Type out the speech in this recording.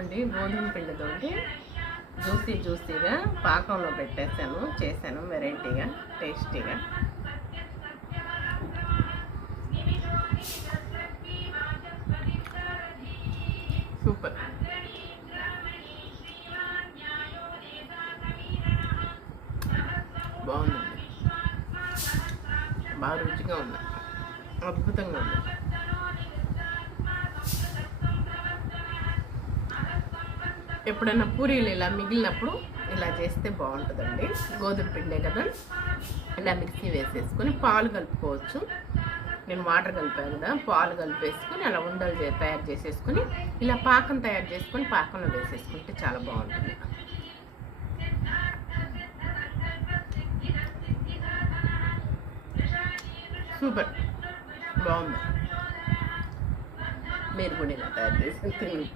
ఇదిగోండి గోధుమ పిండితోటి జ్యూసీగా పాకంలో చేశాను వెరైటీగా టేస్టీగా. సూపర్, బాగుందండి, బాగా రుచిగా ఉంది, అద్భుతంగా ఉంది. ఎప్పుడైనా పూరీలు ఇలా మిగిలినప్పుడు ఇలా చేస్తే బాగుంటుందండి. గోధుమ పిండే కదా, ఇలా మిక్సీ వేసేసుకొని పాలు కలుపుకోవచ్చు. నేను వాటర్ కలిపాను కదా, పాలు కలిపేసుకొని అలా ఉండలు తయారు చేసేసుకొని ఇలా పాకం తయారు చేసుకొని పాకంలో వేసేసుకుంటే చాలా బాగుంటుంది. సూపర్, బాగుంది. మీరు కూడా ఇలా తయారు చేసి తినండి.